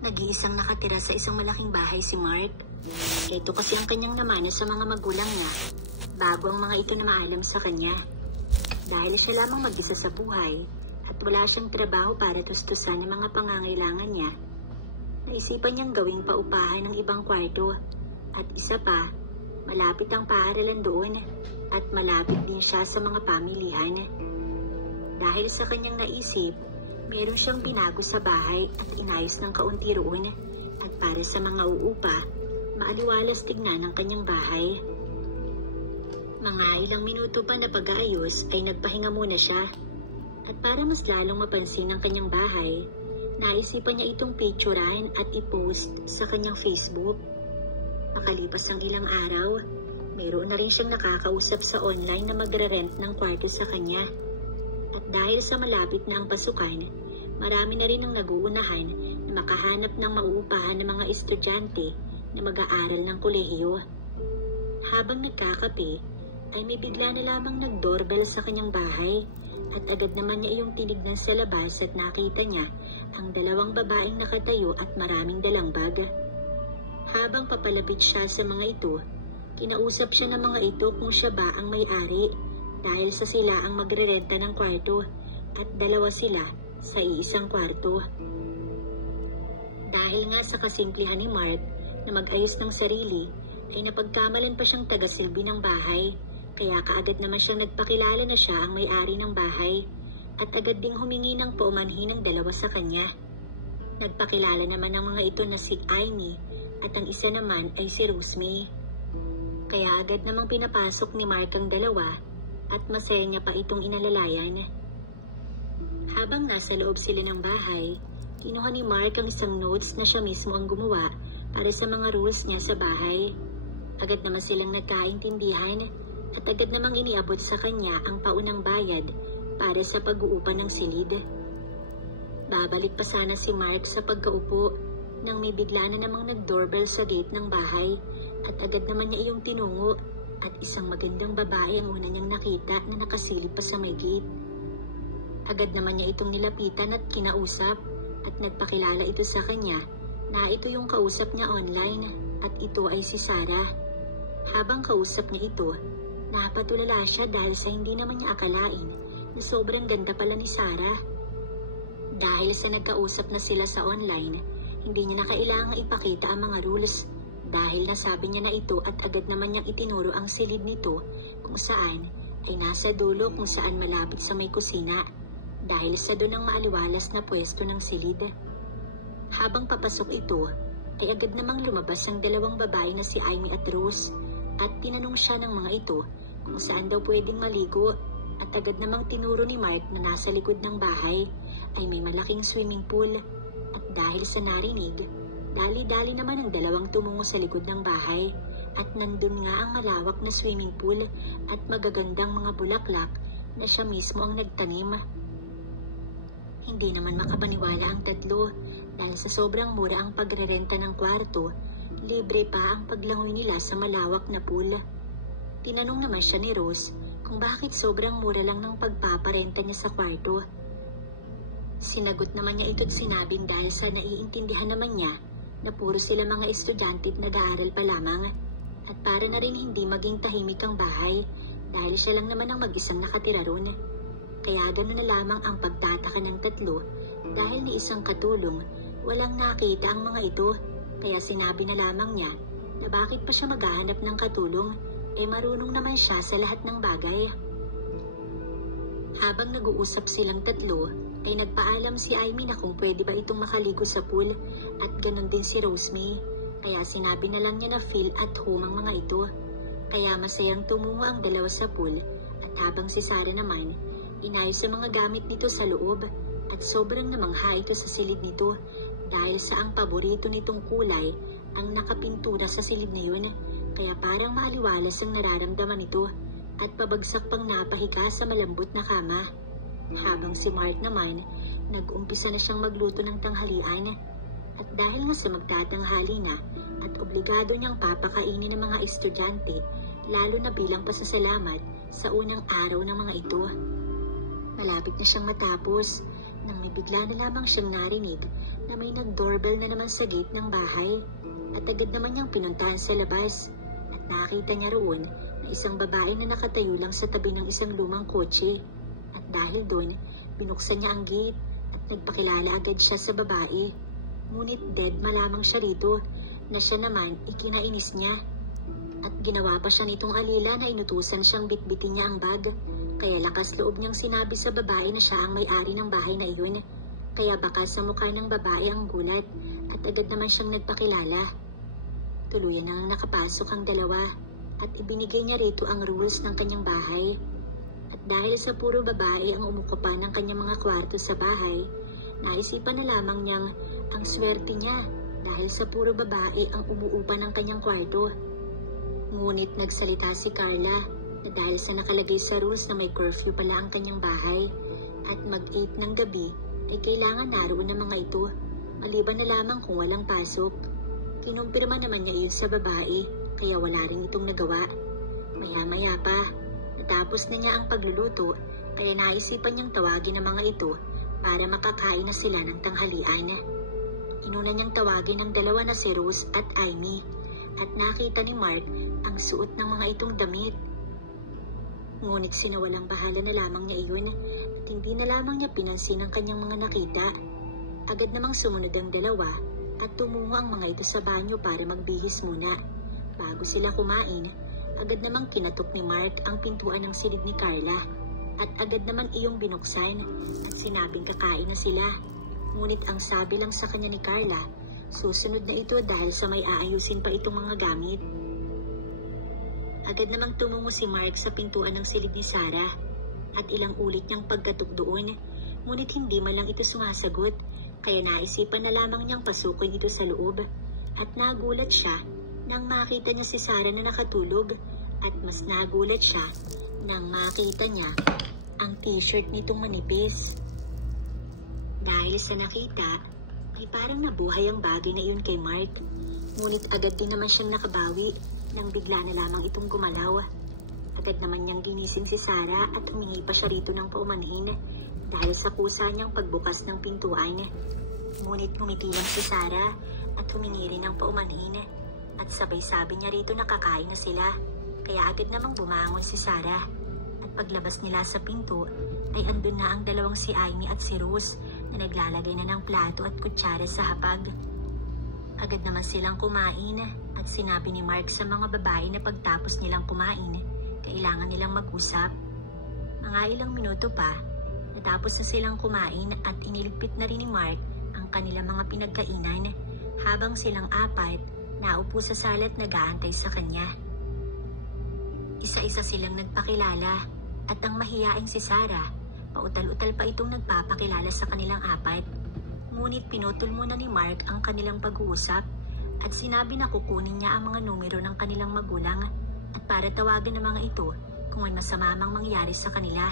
Nag-iisang nakatira sa isang malaking bahay si Mark. Ito kasi ang kanyang namana sa mga magulang niya, bago ang mga ito na maalam sa kanya. Dahil siya lamang mag-isa sa buhay at wala siyang trabaho para tustusan ng mga pangangailangan niya, naisipan niyang gawing paupahan ng ibang kwarto. At isa pa, malapit ang paaralan doon at malapit din siya sa mga pamilihan. Dahil sa kanyang naisip, meron siyang binago sa bahay at inayos ng kaunti roon. At para sa mga uupa, maaliwalas tignan ang kanyang bahay. Mga ilang minuto pa na pag-aayos ay nagpahinga muna siya. At para mas lalong mapansin ang kanyang bahay, naisipan niya itong picturean at i-post sa kanyang Facebook. Makalipas ang ilang araw, mayroon na rin siyang nakakausap sa online na magre-rent ng kwarto sa kanya. At dahil sa malapit na ang pasukan, marami na rin ang naguunahan na makahanap ng mauupahan ng mga estudyante na mag-aaral ng kolehiyo. Habang nagkakape, ay may bigla na lamang nag-doorbell sa kanyang bahay at agad naman niya iyong tinignan sa labas at nakita niya ang dalawang babaeng nakatayo at maraming dalang bag. Habang papalapit siya sa mga ito, kinausap siya ng mga ito kung siya ba ang may-ari dahil sa sila ang magre-renta ng kwarto at dalawa sila sa iisang kwarto. Dahil nga sa kasimplihan ni Mark na mag-ayos ng sarili, ay napagkamalan pa siyang taga-silbi ng bahay, kaya kaagad naman siyang nagpakilala na siya ang may-ari ng bahay at agad ding humingi ng paumanhin ng dalawa sa kanya. Nagpakilala naman ng mga ito na si Amy at ang isa naman ay si Rosemary. Kaya agad namang pinapasok ni Mark ang dalawa at masaya niya pa itong inalalayan. Habang nasa loob sila ng bahay, kinuha ni Mark ang isang notes na siya mismo ang gumawa para sa mga rules niya sa bahay. Agad naman silang nagkaintindihan at agad namang iniabot sa kanya ang paunang bayad para sa pag-uupa ng silid. Babalik pa sana si Mark sa pagkaupo nang may bigla na namang nag-doorbell sa gate ng bahay at agad naman niya iyong tinungo at isang magandang babae ang una niyang nakita na nakasilip pa sa may gate. Agad naman niya itong nilapitan at kinausap at nagpakilala ito sa kanya na ito yung kausap niya online at ito ay si Sarah. Habang kausap niya ito, napatulala siya dahil sa hindi naman niya akalain na sobrang ganda pala ni Sarah. Dahil sa nagkausap na sila sa online, hindi niya na kailangang ipakita ang mga rules dahil nasabi niya na ito at agad naman niyang itinuro ang silid nito kung saan ay nasa dulo kung saan malapit sa may kusina dahil sa doon ang maaliwalas na pwesto ng silid. Habang papasok ito, ay agad namang lumabas ang dalawang babae na si Amy at Rose at tinanong siya ng mga ito kung saan daw pwedeng maligo at agad namang tinuro ni Mark na nasa likod ng bahay ay may malaking swimming pool at dahil sa narinig, dali-dali naman ang dalawang tumungo sa likod ng bahay at nandun nga ang malawak na swimming pool at magagandang mga bulaklak na siya mismo ang nagtanim. Hindi naman makapaniwala ang tatlo dahil sa sobrang mura ang pagrerenta ng kwarto, libre pa ang paglangoy nila sa malawak na pool. Tinanong naman siya ni Rose kung bakit sobrang mura lang ng pagpaparenta niya sa kwarto. Sinagot naman niya ito't sinabing dahil sa naiintindihan naman niya na puro sila mga estudyante at nag-aaral pa lamang at para na rin hindi maging tahimik ang bahay dahil siya lang naman ang mag-isang nakatira roon. Kaya gano'n na lamang ang pagtataka ng tatlo dahil ni isang katulong walang nakita ang mga ito kaya sinabi na lamang niya na bakit pa siya maghahanap ng katulong marunong naman siya sa lahat ng bagay. Habang nag-uusap silang tatlo ay nagpaalam si Amy na kung pwede ba itong makaligo sa pool at ganon din si Rosemary kaya sinabi na lang niya na feel at home ang mga ito kaya masayang tumungo ang dalawa sa pool at habang si Sarah naman inayos ang mga gamit nito sa loob at sobrang namangha ito sa silid nito dahil sa ang paborito nitong kulay ang nakapintura sa silid na yun kaya parang maaliwalas ang nararamdaman nito at pabagsak pang napahiga sa malambot na kama. Habang si Mark naman, nag-umpisa na siyang magluto ng tanghalian at dahil nga sa magtatanghali na at obligado niyang papakainin ng mga estudyante lalo na bilang pasasalamat sa unang araw ng mga ito. Malapit na siyang matapos nang may bigla na lamang siyang narinig na may nag-doorbell na naman sa gate ng bahay at agad naman niyang pinuntahan sa labas at nakita niya roon na isang babae na nakatayo lang sa tabi ng isang lumang kotse at dahil doon, binuksan niya ang gate at nagpakilala agad siya sa babae. Ngunit dead malamang siya rito na siya naman ikinainis niya at ginawa pa siya nitong alila na inutusan siyang bitbitin niya ang bag. Kaya lakas loob niyang sinabi sa babae na siya ang may-ari ng bahay na iyon. Kaya baka sa mukha ng babae ang gulat at agad naman siyang nagpakilala. Tuluyan nang nakapasok ang dalawa at ibinigay niya rito ang rules ng kanyang bahay. At dahil sa puro babae ang umukupa ng kanyang mga kwarto sa bahay, naisipan na lamang niyang ang swerte niya dahil sa puro babae ang umuupa ng kanyang kwarto. Ngunit nagsalita si Carla na dahil sa nakalagay sa rules na may curfew pala ang kanyang bahay at mag-8 ng gabi ay kailangan naroon ng mga ito maliban na lamang kung walang pasok. Kinumpirma naman niya iyon sa babae kaya wala rin itong nagawa. Maya-maya pa, natapos na niya ang pagluluto kaya naisipan niyang tawagin ang mga ito para makakain na sila ng tanghalian. Inuna niyang tawagin ang dalawa na si Rose at Amy at nakita ni Mark ang suot ng mga itong damit. Ngunit sinawalang bahala na lamang niya iyon at hindi na lamang niya pinansin ang kanyang mga nakita. Agad namang sumunod ang dalawa at tumungo ang mga ito sa banyo para magbihis muna. Bago sila kumain, agad namang kinatok ni Mark ang pintuan ng silid ni Carla at agad naman iyong binuksan at sinabing kakain na sila. Ngunit ang sabi lang sa kanya ni Carla, susunod na ito dahil sa may aayusin pa itong mga gamit. Agad namang tumungo si Mark sa pintuan ng silid ni Sarah at ilang ulit niyang pagkatok doon, ngunit hindi man lang ito sumasagot kaya naisipan na lamang niyang pasukin ito sa loob at nagulat siya nang makita niya si Sarah na nakatulog at mas nagulat siya nang makita niya ang t-shirt nitong manipis. Dahil sa nakita ay parang nabuhay ang bagay na iyon kay Mark, ngunit agad din naman siyang nakabawi nang bigla na lamang itong gumalaw. Agad naman niyang ginising si Sarah at humingi pa siya rito ng paumanhin dahil sa kusa niyang pagbukas ng pintuan. Ngunit ngumiti lang si Sarah at humingi rin ng paumanhin at sabay sabi niya rito na kakain na sila. Kaya agad namang bumangon si Sarah at paglabas nila sa pinto ay andun na ang dalawang si Amy at si Rose na naglalagay na ng plato at kutsara sa hapag. Agad naman silang kumain at sinabi ni Mark sa mga babae na pagtapos nilang kumain, kailangan nilang mag-usap. Mga ilang minuto pa, natapos na silang kumain at iniligpit na rin ni Mark ang kanilang mga pinagkainan habang silang apat naupo sa sala at nag-aantay sa kanya. Isa-isa silang nagpakilala at ang mahiyaing si Sarah, pautal-utal pa itong nagpapakilala sa kanilang apat. Ngunit pinutol muna ni Mark ang kanilang pag-uusap at sinabi na kukunin niya ang mga numero ng kanilang magulang at para tawagan ng mga ito kung may masama mang mangyari sa kanila.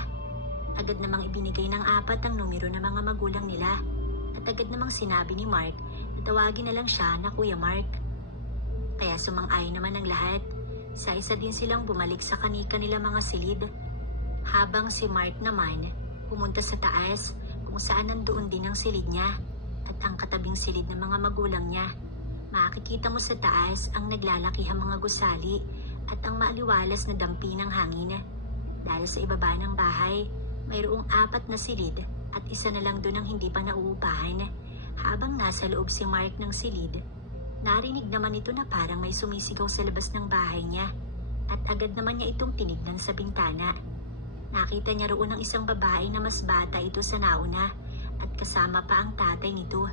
Agad namang ibinigay ng apat ang numero ng mga magulang nila at agad namang sinabi ni Mark na tawagin na lang siya na Kuya Mark. Kaya sumang-ayon naman ang lahat. Sa isa din silang bumalik sa kani-kanilang mga silid habang si Mark naman pumunta sa taas kung saan nandoon din ang silid niya at ang katabing silid ng mga magulang niya. Makikita mo sa taas ang naglalakihang mga gusali at ang maaliwalas na dampi ng hangin. Dahil sa ibaba ng bahay, mayroong 4 na silid at isa na lang doon ang hindi pa nauupahan. Habang nasa loob si Mark ng silid, narinig naman ito na parang may sumisigaw sa labas ng bahay niya at agad naman niya itong tinignan sa bintana. Nakita niya roon ang isang babae na mas bata ito sa nauna at kasama pa ang tatay nito.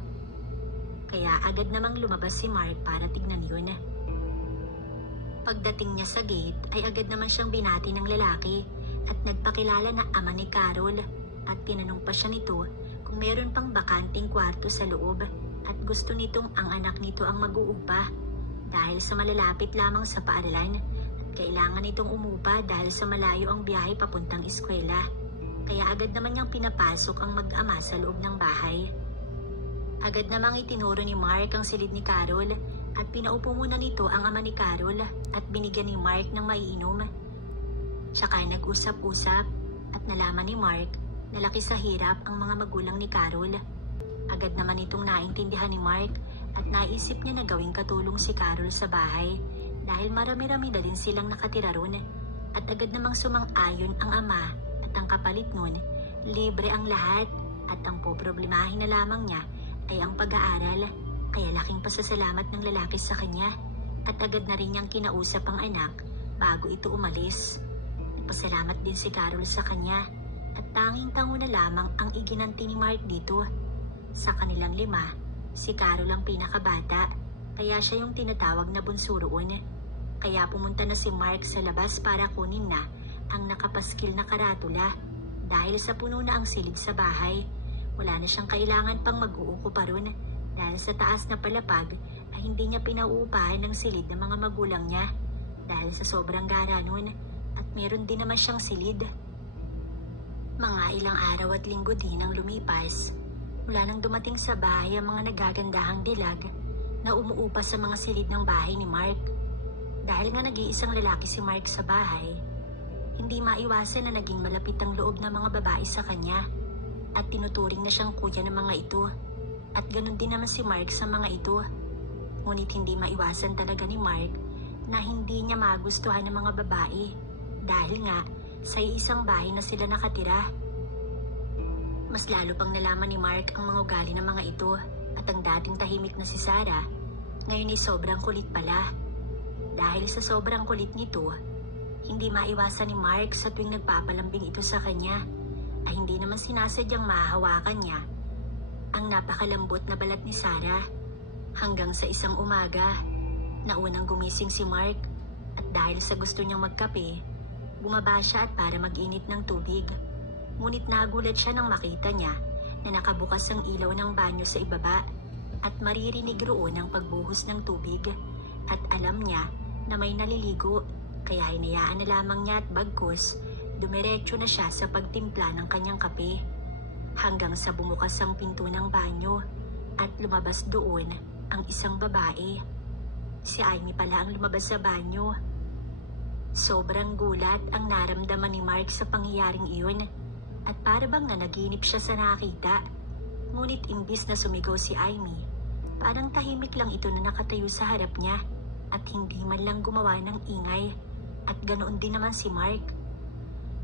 Kaya agad namang lumabas si Mark para tignan yun. Pagdating niya sa gate ay agad naman siyang binati ng lalaki at nagpakilala na ama ni Carol at tinanong pa siya nito kung meron pang bakanting kwarto sa loob at gusto nitong ang anak nito ang mag-uupa dahil sa malalapit lamang sa paaralan at kailangan nitong umupa dahil sa malayo ang biyahe papuntang eskwela. Kaya agad naman niyang pinapasok ang mag-ama sa loob ng bahay. Agad namang itinuro ni Mark ang silid ni Carol at pinaupo muna nito ang ama ni Carol at binigyan ni Mark ng maiinom. Tsaka nag-usap-usap at nalaman ni Mark na laki sa hirap ang mga magulang ni Carol. Agad naman itong naintindihan ni Mark at naisip niya na gawing katulong si Carol sa bahay dahil marami-rami na din silang nakatira ron at agad namang sumang-ayon ang ama at ang kapalit nun, libre ang lahat at ang poproblemahin na lamang niya ay ang pag-aaral. Kaya laking pasasalamat ng lalaki sa kanya at agad na rin niyang kinausap ang anak bago ito umalis. Nagpasalamat din si Carol sa kanya at tanging tango na lamang ang iginanti ni Mark dito. Sa kanilang 5, si Carol ang pinakabata kaya siya yung tinatawag na bunso roon. Kaya pumunta na si Mark sa labas para kunin na ang nakapaskil na karatula dahil sa puno na ang silid sa bahay. Wala na siyang kailangan pang mag-uuko pa ron dahil sa taas na palapag ay hindi niya pinauupahan ng silid ng mga magulang niya dahil sa sobrang gara nun at meron din naman siyang silid. Mga ilang araw at linggo din ang lumipas mula nang dumating sa bahay ang mga nagagandahang dilag na umuupa sa mga silid ng bahay ni Mark. Dahil nga nag-iisang lalaki si Mark sa bahay, hindi maiwasan na naging malapit ang loob ng mga babae sa kanya at tinuturing na siyang kuya ng mga ito. At ganun din naman si Mark sa mga ito. Ngunit hindi maiwasan talaga ni Mark na hindi niya magustuhan ng mga babae dahil nga sa isang bahay na sila nakatira. Mas lalo pang nalaman ni Mark ang mga ugali ng mga ito at ang dating tahimik na si Sarah ngayon ay sobrang kulit pala. Dahil sa sobrang kulit nito, hindi maiwasan ni Mark sa tuwing nagpapalambing ito sa kanya ay hindi naman sinasadyang mahahawakan niya ang napakalambot na balat ni Sarah. Hanggang sa isang umaga, naunang gumising si Mark at dahil sa gusto niyang magkape, bumaba siya at para mag-init ng tubig. Ngunit nagulat siya nang makita niya na nakabukas ang ilaw ng banyo sa ibaba at maririnig roon ang pagbuhos ng tubig at alam niya na may naliligo kaya hinayaan na lamang niya at bagkus dumiretso na siya sa pagtimpla ng kanyang kape. Hanggang sa bumukas ang pinto ng banyo at lumabas doon ang isang babae. Si Amy pala ang lumabas sa banyo. Sobrang gulat ang naramdaman ni Mark sa pangyayaring iyon at para bang nanaginip siya sa nakita. Ngunit imbis na sumigaw si Amy, parang tahimik lang ito na nakatayo sa harap niya at hindi man lang gumawa ng ingay at ganoon din naman si Mark.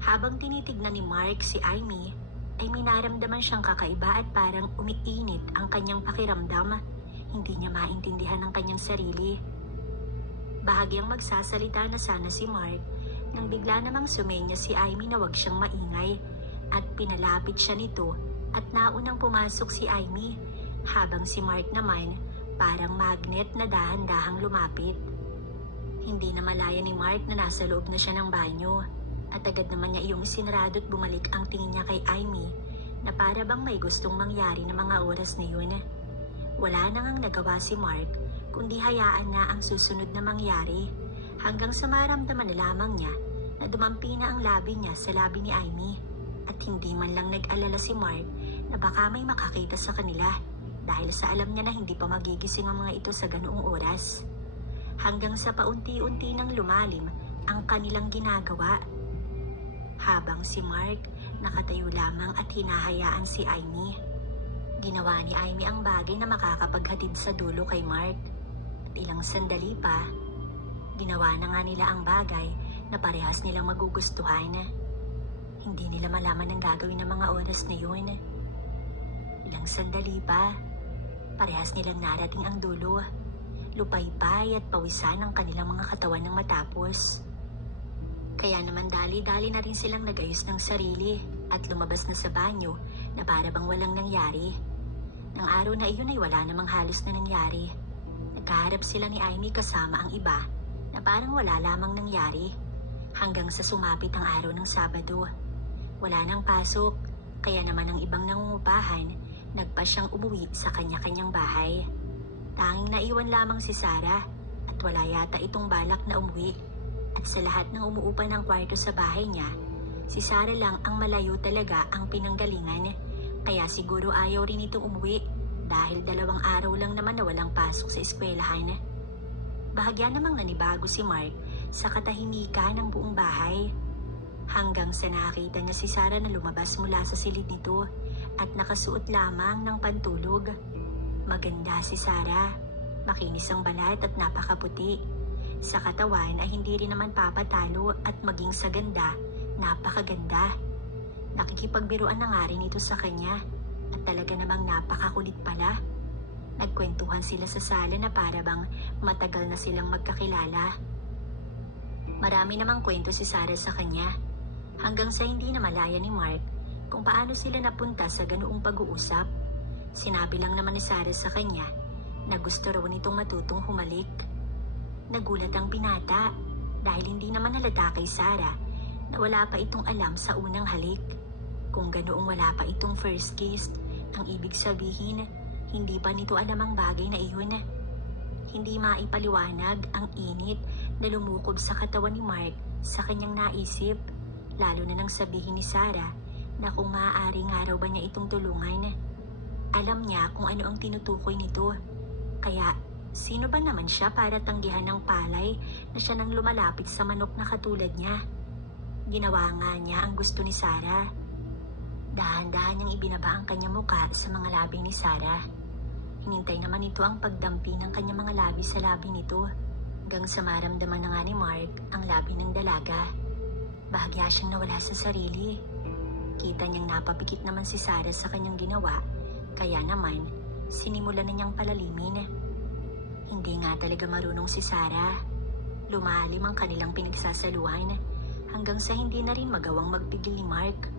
Habang tinitignan ni Mark si Amy, ay minaramdaman siyang kakaiba at parang umiinit ang kanyang pakiramdam. Hindi niya maintindihan ang kanyang sarili. Bahagyang magsasalita na sana si Mark nang bigla namang sumenya si Amy na wag siyang maingay at pinalapit siya nito at naunang pumasok si Amy habang si Mark naman parang magnet na dahan-dahang lumapit. Hindi na malaya ni Mark na nasa loob na siya ng banyo. At agad naman niya iyong isinarado at bumalik ang tingin niya kay Amy na para bang may gustong mangyari na mga oras na yun. Wala nang ang nagawa si Mark kundi hayaan na ang susunod na mangyari hanggang sa maramdaman na lamang niya na dumampi na ang labi niya sa labi ni Amy at hindi man lang nag-alala si Mark na baka may makakita sa kanila dahil sa alam niya na hindi pa magigising ang mga ito sa ganoong oras. Hanggang sa paunti-unti nang lumalim ang kanilang ginagawa. Habang si Mark nakatayo lamang at hinahayaan si Amy. Ginawa ni Amy ang bagay na makakapaghatid sa dulo kay Mark. At ilang sandali pa, ginawa na nga nila ang bagay na parehas nilang magugustuhan. Hindi nila malaman ang gagawin ng mga oras na yun. Ilang sandali pa, parehas nilang narating ang dulo. Lupaypay at pawisan ang kanilang mga katawan ng matapos. Kaya naman dali-dali na rin silang nagayos ng sarili at lumabas na sa banyo na para bang walang nangyari. Nang araw na iyon ay wala namang halos na nangyari. Nagkaharap sila ni Amy kasama ang iba na parang wala lamang nangyari hanggang sa sumapit ang araw ng Sabado. Wala nang pasok kaya naman ang ibang nangungupahan nagpa siyang umuwi sa kanya-kanyang bahay. Tanging naiwan lamang si Sarah at wala yata itong balak na umuwi. At sa lahat ng umuupa ng kwarto sa bahay niya, si Sarah lang ang malayo talaga ang pinanggalingan. Kaya siguro ayaw rin itong umuwi dahil 2 araw lang naman na walang pasok sa eskwelahan. Bahagya namang nanibago si Mark sa katahimikan ng buong bahay. Hanggang sa nakita niya si Sarah na lumabas mula sa silid nito at nakasuot lamang ng pantulog. Maganda si Sarah. Makinis ang balat at napakaputi. Sa katawan ay hindi rin naman papatalo at maging sa ganda, napakaganda. Nakikipagbiruan na nga rin ito sa kanya at talaga namang napakakulit pala. Nagkwentuhan sila sa sala na para bang matagal na silang magkakilala. Marami namang kwento si Sarah sa kanya hanggang sa hindi na malaya ni Mark kung paano sila napunta sa ganoong pag-uusap. Sinabi lang naman ni Sarah sa kanya na gusto raw nitong matutong humalik. Nagulat ang binata dahil hindi naman halata kay Sarah na wala pa itong alam sa unang halik. Kung ganoong wala pa itong first kiss, ang ibig sabihin, hindi pa nito alam ang bagay na iyon. Hindi maipaliwanag ang init na lumukob sa katawan ni Mark sa kanyang naisip, lalo na nang sabihin ni Sarah na kung maaari nga raw ba niya itong tulungan. Alam niya kung ano ang tinutukoy nito, kaya sino ba naman siya para tanggihan ng palay na siya nang lumalapit sa manok na katulad niya? Ginawa nga niya ang gusto ni Sarah. Dahan-dahan niyang ibinaba ang kanyang muka sa mga labi ni Sarah. Hinintay naman ito ang pagdampi ng kanyang mga labi sa labi nito hanggang sa maramdaman na nga ni Mark ang labi ng dalaga. Bahagya siyang nawala sa sarili. Kita niyang napapikit naman si Sarah sa kanyang ginawa, kaya naman sinimulan na niyang palalimin. Hindi nga talaga marunong si Sarah. Lumalim ang kanilang pinagsasaluhan hanggang sa hindi na rin magawang magpigil ni Mark.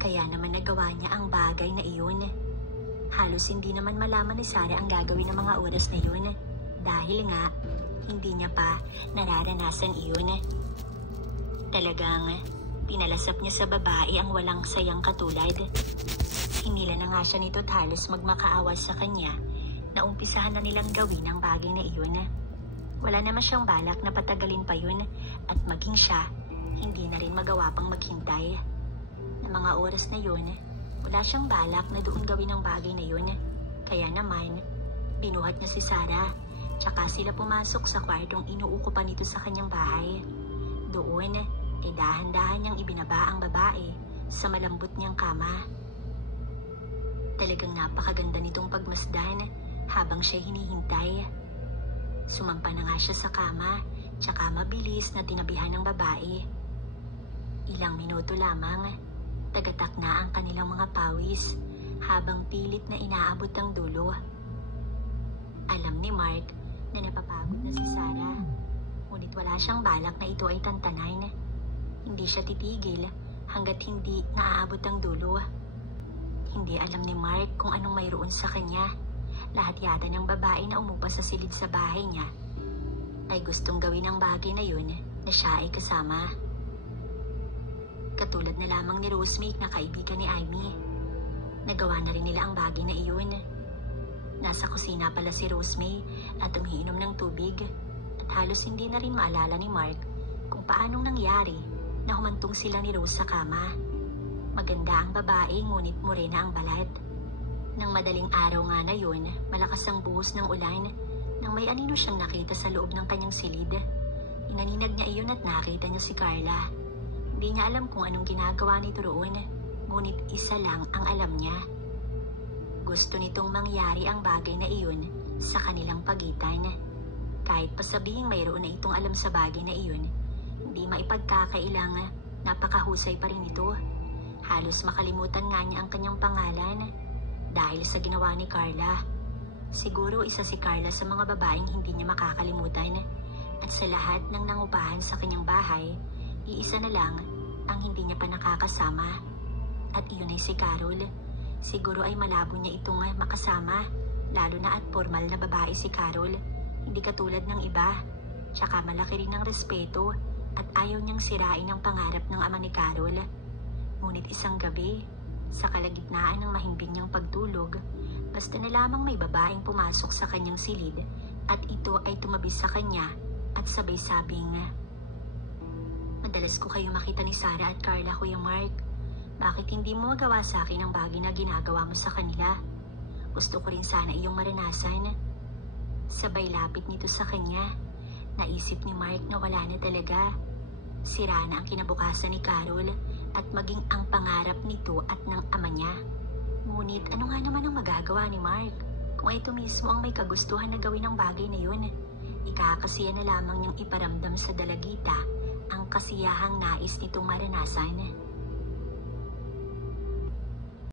Kaya naman nagawa niya ang bagay na iyon. Halos hindi naman malaman ni Sarah ang gagawin ng mga oras na iyon dahil nga hindi niya pa nararanasan iyon. Talagang pinalasap niya sa babae ang walang sayang katulad. Hinila na nga siya nito at halos magmakaawas sa kanya na umpisahan na nilang gawin ang bagay na iyon. Wala naman siyang balak na patagalin pa yun at maging siya, hindi na rin magawa pang maghintay. Na mga oras na yun, wala siyang balak na doon gawin ang bagay na yun. Kaya naman, binuhat niya si Sarah, tsaka sila pumasok sa kwartong inuukupan nito sa kanyang bahay. Doon, dahan-dahan niyang ibinaba ang babae sa malambot niyang kama. Talagang napakaganda nitong pagmasdan habang siya hinihintay. Sumampa na nga siya sa kama, tsaka mabilis na tinabihan ng babae. Ilang minuto lamang, tagatak na ang kanilang mga pawis habang pilit na inaabot ang dulo. Alam ni Mark na napapagod na si Sarah, ngunit wala siyang balak na ito ay tantanan. Hindi siya titigil hanggat hindi naaabot ang dulo. Hindi alam ni Mark kung anong mayroon sa kanya. Lahat yata ng babae na umupa sa silid sa bahay niya ay gustong gawin ang bagay na yun na siya ay kasama. Katulad na lamang ni Rosemary na kaibigan ni Amy. Nagawa na rin nila ang bagay na iyon. Nasa kusina pala si Rosemary at umiinom ng tubig at halos hindi na rin maalala ni Mark kung paanong nangyari na humantong sila ni Rose sa kama. Maganda ang babae ngunit morena ang balat. Nang madaling araw nga na yun, malakas ang buhos ng ulan nang may anino siyang nakita sa loob ng kanyang silid. Inaninag niya iyon at nakita niya si Carla. Hindi niya alam kung anong ginagawa nito roon, ngunit isa lang ang alam niya. Gusto nitong mangyari ang bagay na iyon sa kanilang pagitan. Kahit pa sabihing mayroon na itong alam sa bagay na iyon, hindi maipagkakailang napakahusay pa rin ito. Halos makalimutan nga niya ang kanyang pangalan dahil sa ginawa ni Carla. Siguro isa si Carla sa mga babaeng hindi niya makakalimutan at sa lahat ng nangupahan sa kanyang bahay, iisa na lang ang hindi niya pa nakakasama at iyon ay si Carol. Siguro ay malabo niya itong makasama, lalo na at formal na babae si Carol, hindi katulad ng iba. Tsaka malaki rin ang respeto at ayaw niyang sirain ang pangarap ng ama ni Carol. Ngunit isang gabi, sa kalagitnaan ng mahimbing niyang pagtulog, basta na lamang may babaeng pumasok sa kanyang silid at ito ay tumabi sa kanya at sabay-sabing, "Madalas ko kayo makita ni Sarah at Carla, Kuya Mark. Bakit hindi mo magawa sa akin ang bagay na ginagawa mo sa kanila? Gusto ko rin sana iyong maranasan." Sabay lapit nito sa kanya. Naisip ni Mark na wala na talaga. Sira na ang kinabukasan ni Carol at maging ang pangarap nito at ng ama niya. Ngunit ano nga naman ang magagawa ni Mark? Kung ito mismo ang may kagustuhan na gawin ang bagay na yun, ikakasiya na lamang niyang iparamdam sa dalagita ang kasiyahang nais nitong maranasan.